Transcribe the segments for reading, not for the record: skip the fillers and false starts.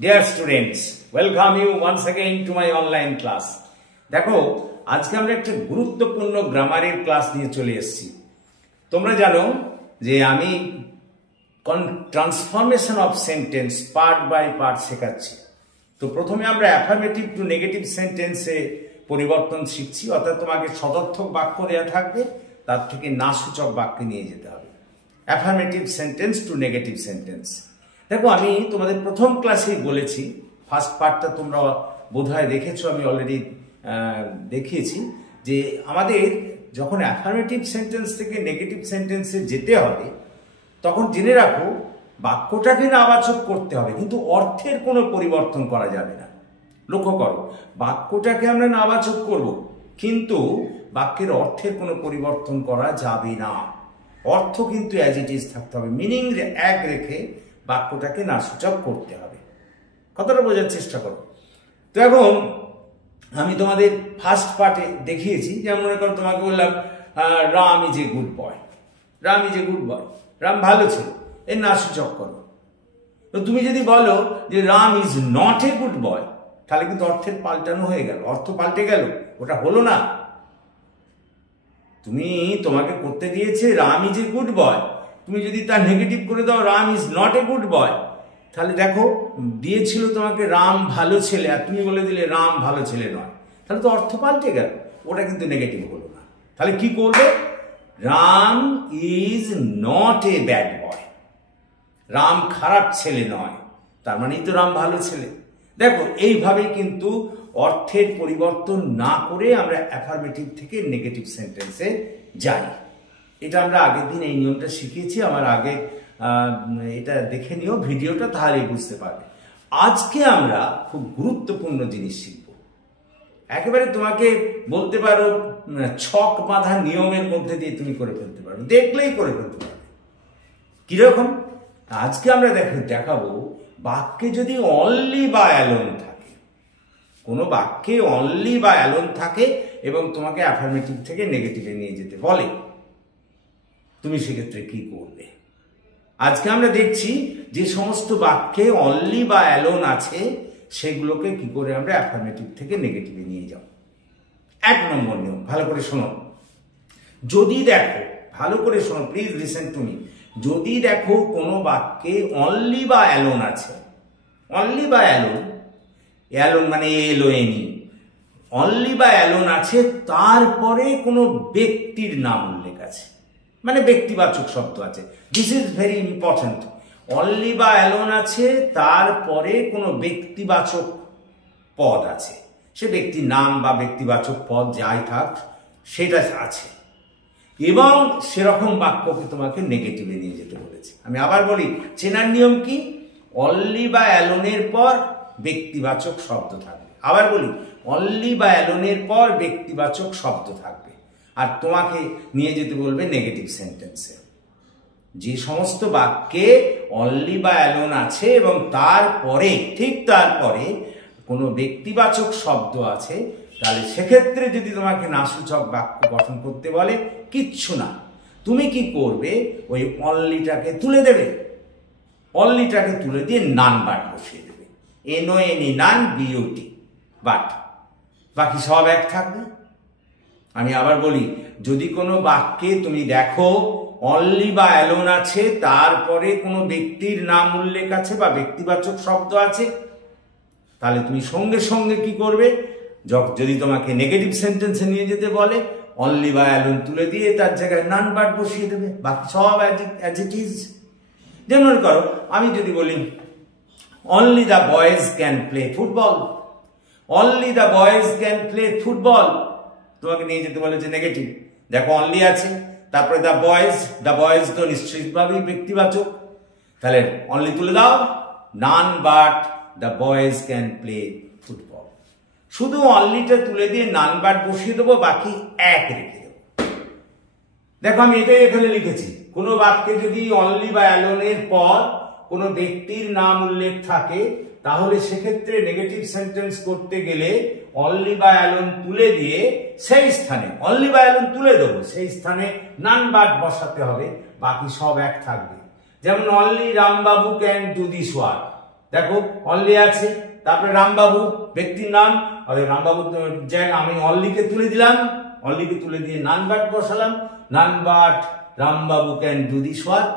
Dear students, welcome you once again to my online class. দেখো আজকে আমরা একটা গুরুত্বপূর্ণ গ্রামারের ক্লাস নিয়ে চলে এসেছি। তোমরা জানো যে আমি transformation of sentence part by part শেখাচ্ছি। তো প্রথমে আমরা অ্যাফার্মেটিভ টু নেগেটিভ সেন্টেন্সে পরিবর্তন শিখছি, অর্থাৎ তোমাকে সদর্থক বাক্য দেওয়া থাকবে, তার থেকে না সূচক বাক্যে নিয়ে যেতে হবে। Affirmative sentence to negative sentence. দেখো আমি তোমাদের প্রথম ক্লাসেই বলেছি, ফার্স্ট পার্টটা তোমরা বোধহয় দেখেছো, আমি অলরেডি দেখিয়েছি যে আমাদের যখন অ্যাফার্মেটিভ সেন্টেন্স থেকে নেগেটিভ সেন্টেন্সে যেতে হবে তখন জেনে রাখো বাক্যটাকে নাবাচক করতে হবে, কিন্তু অর্থের কোনো পরিবর্তন করা যাবে না। লক্ষ্য করো, বাক্যটাকে আমরা নাবাচক করব, কিন্তু বাক্যের অর্থের কোনো পরিবর্তন করা যাবে না। অর্থ কিন্তু অ্যাজ ইট ইজ থাকতে হবে, মিনিং এক রেখে বাক্যটাকে নাসূচক করতে হবে। কথাটা বোঝার চেষ্টা করো। তো এখন আমি তোমাদের ফার্স্ট পার্টে দেখিয়েছি, যেমন মনে করো তোমাকে বললাম Ram is a good boy, Ram is a good boy, Ram ভালো ছিল, এর নাসূচক করো। তো তুমি যদি বলো যে Ram is not a good boy, তাহলে কিন্তু অর্থের পাল্টানো হয়ে গেল, অর্থ পাল্টে গেল, ওটা হলো না। তোমাকে করতে দিয়েছে Ram is a good boy, তুমি যদি তার নেগেটিভ করে দাও Ram is not a good boy, তাহলে দেখো দিয়েছিল তোমাকে রাম ভালো ছেলে, আর তুমি বলে দিলে রাম ভালো ছেলে নয়, তাহলে তো অর্থ পাল্টে গেল, ওটা কিন্তু নেগেটিভ হলো না। তাহলে কি করবে? Ram is not a bad boy, Ram খারাপ ছেলে নয়, তার মানেই তো রাম ভালো ছেলে। দেখো এইভাবে কিন্তু অর্থের পরিবর্তন না করে আমরা অ্যাফার্মেটিভ থেকে নেগেটিভ সেন্টেন্সে যাই। এটা আমরা আগের দিন এই নিয়মটা শিখিয়েছি, আমার আগে এটা দেখে নিও ভিডিওটা, তাহলেই বুঝতে পারবে। আজকে আমরা খুব গুরুত্বপূর্ণ জিনিস শিখব। একেবারে তোমাকে বলতে পারো ছক বাঁধা নিয়মের মধ্যে দিয়ে তুমি করে ফেলতে পারো, দেখলেই করে ফেলতে পারবে। কিরকম? আজকে আমরা দেখাবো বাক্যে যদি অনলি বা অ্যালোন থাকে, কোনো বাক্যে অনলি বা অ্যালোন থাকে এবং তোমাকে অ্যাফার্মেটিভ থেকে নেগেটিভে নিয়ে যেতে বলে, তুমি সেক্ষেত্রে কি করবে? আজকে আমরা দেখছি যে সমস্ত বাক্যে অনলি বা অ্যালোন আছে সেগুলোকে কি করে আমরা অ্যাফার্মেটিভ থেকে নেগেটিভে নিয়ে যাব। 1 নম্বর নিয়ম, ভালো করে শোনো। যদি দেখো, ভালো করে শোনো, প্লিজ লিসেন টু মি, যদি দেখো কোনো বাক্যে অনলি বা অ্যালোন আছে, অনলি বা অ্যালোন, অ্যালোন মানে এলওএনই, অনলি বা অ্যালোন আছে, তারপরে কোনো ব্যক্তির নাম উল্লেখ আছে, মানে ব্যক্তিবাচক শব্দ আছে। This is very important. Only বা অ্যালোন আছে, তারপরে কোনো ব্যক্তিবাচক পদ আছে, সে ব্যক্তির নাম বা ব্যক্তিবাচক পদ যাই থাক সেটা আছে, এবং সেরকম বাক্যকে তোমাকে নেগেটিভে নিয়ে যেতে বলেছে। আমি আবার বলি, চেনার নিয়ম কি? অনলি বা অ্যালোনের পর ব্যক্তিবাচক শব্দ থাকবে। আবার বলি, অনলি বা অ্যালোনের পর ব্যক্তিবাচক শব্দ থাকবে, আর তোমাকে নিয়ে যেতে বলবে নেগেটিভ সেন্টেন্সে। যে সমস্ত বাক্যে অনলি বা অ্যালোন আছে এবং তারপরে, ঠিক তারপরে কোনো ব্যক্তিবাচক শব্দ আছে, তাহলে সেক্ষেত্রে যদি তোমাকে নাসূচক বাক্য গঠন করতে বলে, কিচ্ছু না, তুমি কি করবে? ওই অনলিটাকে তুলে দেবে, অনলিটাকে তুলে দিয়ে নান বাট বসিয়ে দেবে, NON, নান, BUT, বাট, বাকি সব এক থাকবে। আমি আবার বলি, যদি কোনো বাক্যে তুমি দেখো অনলি বা অ্যালোন আছে, তারপরে কোনো ব্যক্তির নাম উল্লেখ আছে বা ব্যক্তিবাচক শব্দ আছে, তাহলে তুমি সঙ্গে সঙ্গে কি করবে? যদি তোমাকে নেগেটিভ সেন্টেন্সে নিয়ে যেতে বলে, অনলি বা অ্যালোন তুলে দিয়ে তার জায়গায় নান বাট বসিয়ে দেবে, বাকি সব অ্যাজ ইট ইজ। যেমন করো, আমি যদি বলি only the boys can play football, only the boys can play football, তোমাকে নিয়ে যেতে বলেছে নেগেটিভ। দেখো অনলি আছে, তারপরে দ্য বয়েজ তো নিশ্চিতভাবেই ব্যক্তিবাচক, তাহলে অনলি তুলে দাও, none but the boys can play football. শুধু অনলিটা তুলে দিয়ে নান বাট বসিয়ে দেবো, বাকি এক রেখে দেবো। দেখো আমি এটাই এখানে লিখেছি, কোনো বাক্যে যদি অনলি বা অ্যালোনের পর কোনো ব্যক্তির নাম উল্লেখ থাকে, তাহলে সেক্ষেত্রে নেগেটিভ সেন্টেন্স করতে গেলে অনলি বা অ্যালোন তুলে দিয়ে সেই স্থানে, অনলি বা অ্যালোন তুলে দেবো, সেই স্থানে নান বাট বসাতে হবে, বাকি সব এক থাকবে। যেমন only Rambabu can do this work, দেখো অনলি আছে, তারপরে রামবাবু ব্যক্তির নাম, রামবাবু জায়গা আমি অনলিকে তুলে দিলাম, অনলিকে তুলে দিয়ে নান বাট বসালাম, none but Rambabu can do this work.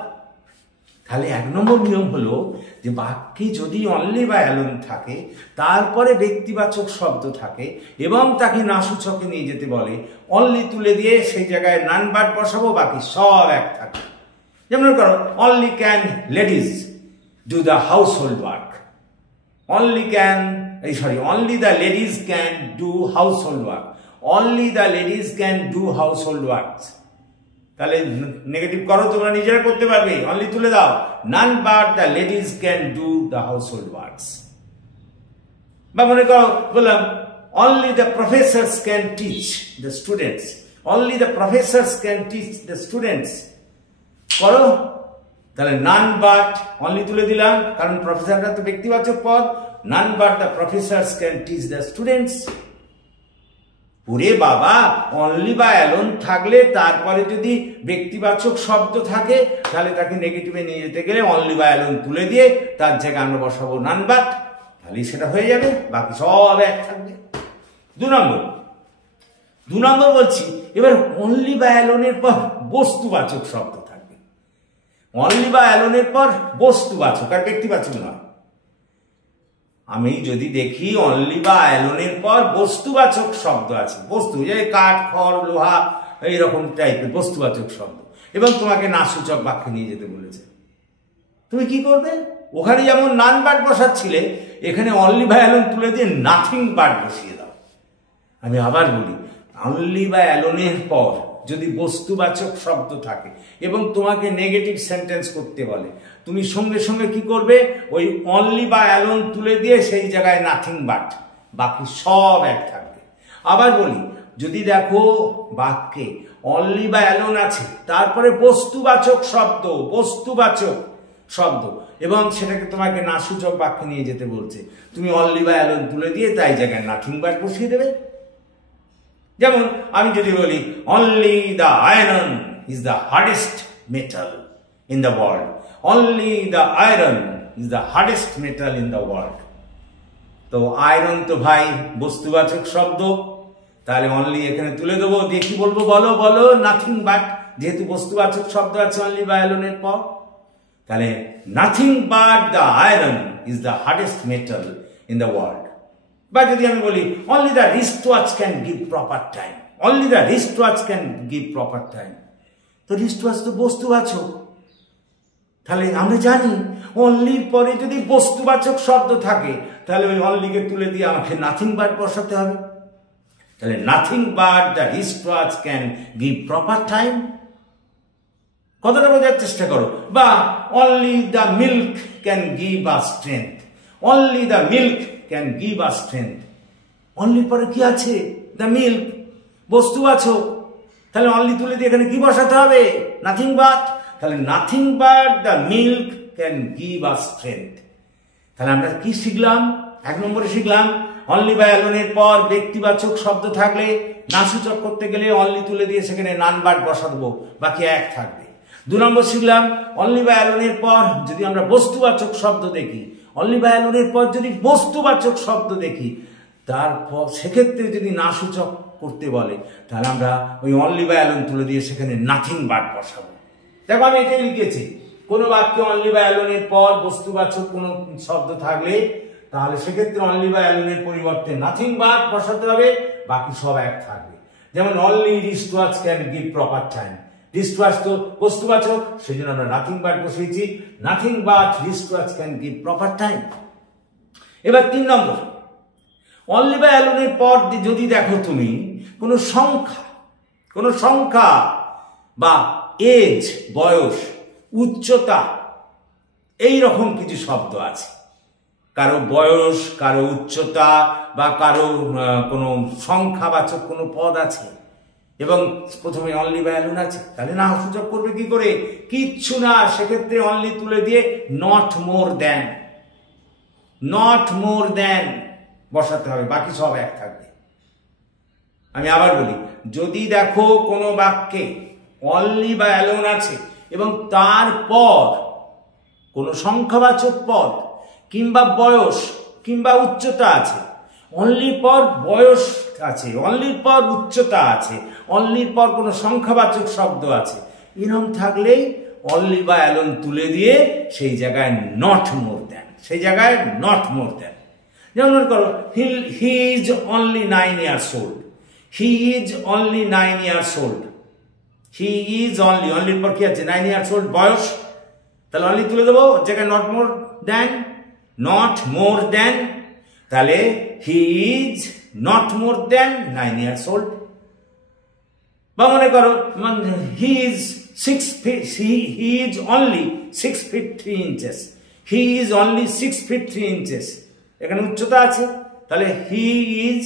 তাহলে 1 নম্বর নিয়ম হলো যে বাক্যে যদি অনলি বা অ্যালোন থাকে, তারপরে ব্যক্তিবাচক শব্দ থাকে এবং তাকে নাসূচকে নিয়ে যেতে বলে, অনলি তুলে দিয়ে সেই জায়গায় নান বাট বসাবো, বাকি সব এক থাকে। যেমন করো only can ladies do the house hold work, only can only the ladies can do house hold work, only the ladies can do house hold works. তাহলে নেগেটিভ করো, তোমরা নিজেরা করতে পারবে, অনলি তুলে দাও, none but the ladies can do the house hold works. বা মনে করো বললাম only the professors can teach the students, only the professors can teach the students. করো, তাহলে নান বাট অনলি তুলে দিলাম, কারণ প্রফেসরটা তো ব্যক্তিবাচক পদ, none but the professors can teach the students. ওরে বাবা, অনলি বা অ্যালোন থাকলে তারপরে যদি ব্যক্তিবাচক শব্দ থাকে, তাহলে তাকে নেগেটিভে নিয়ে যেতে গেলে অনলি বা অ্যালোন তুলে দিয়ে তার জায়গায় আমরা বসাবো নান বাট, তাহলে সেটা হয়ে যাবে, বাকি সব এক থাকবে। 2 নম্বর বলছি, এবার অনলি বা অ্যালোনের পর বস্তুবাচক শব্দ থাকবে। অনলি বা অ্যালোনের পর বস্তুবাচক আর ব্যক্তিবাচক নয়। আমি যদি দেখি অনলি বা অ্যালোনের পর বস্তুবাচক শব্দ আছে, বস্তু যে কাঠ, খড়, লোহা, এইরকম টাইপের বস্তুবাচক শব্দ, এবং তোমাকে নাসূচক বাক্যে নিয়ে যেতে বলেছে, তুমি কি করবে? ওখানে যেমন নান বাট বসাচ্ছিলে, এখানে অনলি বা অ্যালোন তুলে দিয়ে নাথিং বাট বসিয়ে দাও। আমি আবার বলি, অনলি বা অ্যালোনের পর যদি বস্তুবাচক শব্দ থাকে এবং তোমাকে নেগেটিভ সেন্টেন্স করতে বলে, তুমি সঙ্গে সঙ্গে কি করবে? ওই অনলি বা অ্যালোন তুলে দিয়ে সেই জায়গায় নাথিং বাট, বাকি সব এক থাকবে। আবার বলি, যদি দেখো বাক্যে অনলি বা অ্যালোন আছে, তারপরে বস্তুবাচক শব্দ এবং সেটাকে তোমাকে নাসূচক বাক্যে নিয়ে যেতে বলছে, তুমি অনলি বা অ্যালোন তুলে দিয়ে তাই জায়গায় নাথিং বাট বসিয়ে দেবে। যেমন আমি যদি বলি only the iron is the hardest metal in the world, only the iron is the hardest metal in the world. তো আয়রন তো ভাই বস্তুবাচক শব্দ, তাহলে অনলি এখানে তুলে দেবো, দিয়ে কি বলবো? বলো নাথিং বাট, যেহেতু বস্তুবাচক শব্দ আছে অনলি বা অ্যালোনের পর, তাহলে nothing but the iron is the hardest metal in the world. বা যদি আমি বলি only the wrist watch can give proper time, only the wrist watch can give proper time, তো রিস্ট ওয়াচ তো বস্তুবাচক। তাহলে আমরা জানি অনলির পরে যদি বস্তুবাচক শব্দ থাকে, তাহলে ওই অনলিকে তুলে দিয়ে আমাকে নাথিং বাট বসাতে হবে। তাহলে nothing but the wrist watch can give proper time. কতটা বোঝার চেষ্টা করো। বা only the milk can give us strength, only the milk can give us strength. অনলির পরে কি আছে? দ্য মিল্ক, বস্তুবাচক। তাহলে অনলি তুলে দিয়ে এখানে কি বসাতে হবে? Nothing but. তাহলে nothing but the milk can give us strength. তাহলে আমরা কি শিখলাম? 1 নম্বরে শিখলাম অনলি বা অ্যালোনের পর ব্যক্তিবাচক শব্দ থাকলে নাসূচক করতে গেলে অনলি তুলে দিয়ে সেখানে নান বাট বসা দেবো, বাকি এক থাকবে। 2 নম্বর শিখলাম অনলি বা অ্যালোনের পর যদি আমরা বস্তুবাচক শব্দ দেখি, অনলি বা অ্যালোনের পর যদি বস্তুবাচক শব্দ দেখি, তারপর সেক্ষেত্রে যদি নাসূচক করতে বলে, তাহলে আমরা ওই অনলি বা অ্যালোন তুলে দিয়ে সেখানে নাথিং বাট বসাবো। দেখো আমি এটাই লিখেছি, কোনো বাক্যে অনলি বা অ্যালোনের পর বস্তুবাচক কোনো শব্দ থাকলে তাহলে সেক্ষেত্রে অনলি বা অ্যালোনের পরিবর্তে নাথিং বাট বসাতে হবে, বাকি সব এক থাকবে। যেমন only wrist watch can give proper time, wrist watch তো বস্তুবাচক, সেই জন্য আমরা নাথিং বাট বসিয়েছি, nothing but wrist watch can give proper time. এবার 3 নম্বর, অনলি বা অ্যালোনের পর যদি দেখো তুমি কোনো সংখ্যা বা এজ, বয়স, উচ্চতা, এই রকম কিছু শব্দ আছে, কারো বয়স, কারো উচ্চতা বা কারো কোনো সংখ্যাবাচক কোনো পদ আছে এবং প্রথমে অনলি বা অ্যালোন আছে, তাহলে না সূচক করবে কি করে? কিচ্ছু না, সেক্ষেত্রে অনলি তুলে দিয়ে নট মোর দেন বসাতে হবে, বাকি সব এক থাকবে। আমি আবার বলি, যদি দেখো কোনো বাক্যে অনলি বা অ্যালোন আছে এবং তারপর কোনো সংখ্যাবাচক পদ কিংবা বয়স কিংবা উচ্চতা আছে, অনলির পর বয়স আছে, অনলির পর উচ্চতা আছে, অনলির পর কোনো সংখ্যাবাচক শব্দ আছে, এরকম থাকলেই অনলি বা অ্যালোন তুলে দিয়ে সেই জায়গায় নট মোর দেন, সেই জায়গায় নট মোর দেন। যেমন মনে করো he is only 9 years old, he is only 9 years old, he is only, অনলির পর কি আছে 9 years old বয়স, তাহলে অনলি তুলে দেবো, ওর জায়গায় not more then, not more than, তাহলে he is not more than 9 years old। বা মনে করো he is 6 feet, he is only 6 feet 3 inches, he is only 6 feet 3 inches, এখানে উচ্চতা আছে, তাহলে হি ইজ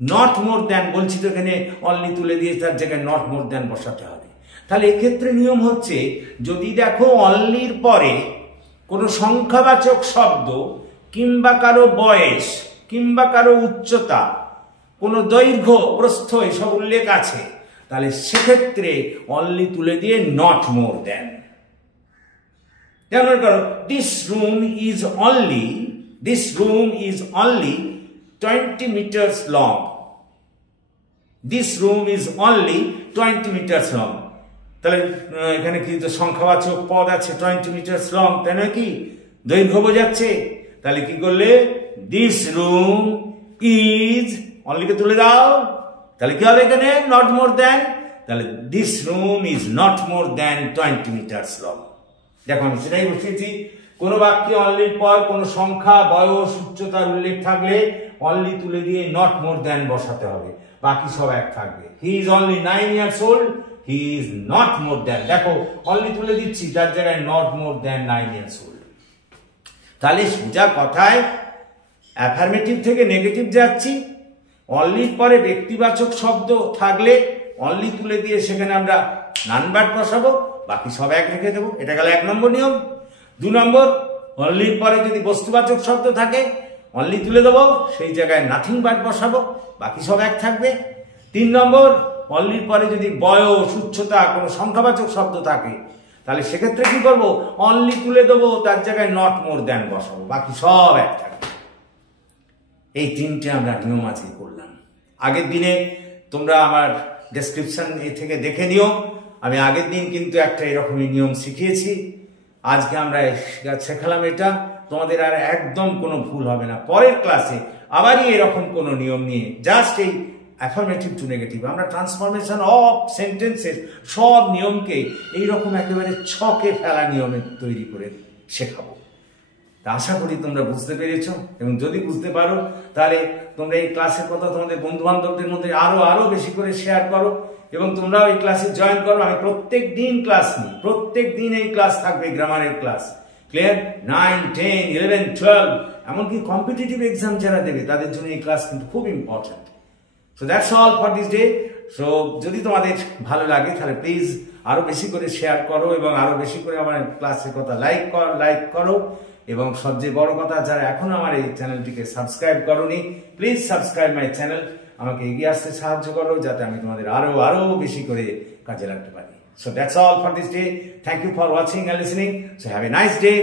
নট মোর দেন, বলছি তো এখানে অনলি তুলে দিয়ে তার জায়গায় নট মোর দেন বসাতে হবে। তাহলে এক্ষেত্রে নিয়ম হচ্ছে, যদি দেখো অনলির পরে কোনো সংখ্যাবাচক শব্দ কিংবা কারো বয়স কিংবা কারো উচ্চতা, কোনো দৈর্ঘ্য প্রস্থ এসব উল্লেখ আছে, তাহলে সেক্ষেত্রে অনলি তুলে দিয়ে নট মোর দেন। যেমন করো this room is only 20 meters long, this room is only 20 meters long, তাহলে এখানে কি তো সংখ্যাবাচক পদ আছে 20 meters long, তাই নয় কি দৈর্ঘ্য বোঝাচ্ছে, তাহলে কি করলে দিস রুম ইজ অনলিকে তুলে দাও, তাহলে কি হবে এখানে নট মোর দেন, তাহলে this room is not more than 20 meters long। দেখো আমি সেটাই বসিয়েছি, কোন বাক্যে অনলির পর কোন সংখ্যা বয়স উচ্চতার উল্লেখ থাকলে অনলি তুলে দিয়ে নট মোর দেন বসাতে হবে, বাকি সব এক থাকবে। He is only 9 years old, he is not more than, দেখো অনলি তুলে দিচ্ছি তার জায়গায় not more than 9 years old। তাহলে সোজা কথায় অ্যাফার্মেটিভ থেকে নেগেটিভ যাচ্ছি, অনলির পরে ব্যক্তিবাচক শব্দ থাকলে অনলি তুলে দিয়ে সেখানে আমরা নান ভার্ব বসাবো, বাকি সব এক রেখে দেবো, এটা গেল 1 নম্বর নিয়ম। 2 নম্বর, অনলির পরে যদি বস্তুবাচক শব্দ থাকে অনলি তুলে দেবো, সেই জায়গায় নাথিং ভার্ব বসাবো, বাকি সব এক থাকবে। 3 নম্বর, অনলির পরে যদি বয়স উচ্চতা কোনো সংখ্যাবাচক শব্দ থাকে তাহলে সেক্ষেত্রে কি করবো, অনলি তুলে দেবো, তার জায়গায় নট মোর দেন বসাবো, বাকি সব এক থাকবে। এই 3টে আমরা নিয়ম আজকে করলাম। আগের দিনে তোমরা আমার ডেসক্রিপশন থেকে দেখে নিও, আমি আগের দিন কিন্তু একটা এরকমই নিয়ম শিখিয়েছি, আজকে আমরা শেখালাম এটা, তোমাদের আর একদম কোনো ভুল হবে না। পরের ক্লাসে আবারই এরকম কোনো নিয়ম নিয়ে জাস্ট এই অ্যাফার্মেটিভ টু নেগেটিভ আমরা ট্রান্সফরমেশন অফ সেন্টেন্সের সব নিয়মকে এইরকম একেবারে ছকে ফেলা নিয়মে তৈরি করে শেখাবো। আশা করি তোমরা বুঝতে পেরেছ, এবং যদি বুঝতে পারো তাহলে তোমরা এই ক্লাসের কথা তোমাদের বন্ধু বান্ধবদের মধ্যে আরো বেশি করে শেয়ার করো, এবং তোমরাও এই ক্লাসে জয়েন করো। আমি প্রত্যেক দিন ক্লাস নিই, প্রত্যেক দিন এই ক্লাস থাকবে, গ্রামারের ক্লাস। ক্লিয়ার? 9, 10, 11, 12 এমনকি কম্পিটিটিভ এক্সাম যারা দেবে তাদের জন্য এই ক্লাস কিন্তু খুব important. So that's all for this day. So যদি তোমাদের ভালো লাগে তাহলে প্লিজ আরো বেশি করে শেয়ার করো, এবং আরো বেশি করে আমার ক্লাসের কথা লাইক করো, এবং সবচেয়ে বড় কথা, যারা এখন আমার এই চ্যানেলটিকে সাবস্ক্রাইব করোনি, প্লিজ সাবস্ক্রাইব মাই চ্যানেল, আমাকে এগিয়ে আসতে সাহায্য করো যাতে আমি তোমাদের আরো বেশি করে কাজে লাগতে পারি। So that's all for this day. Thank you for watching and listening. So have a nice day.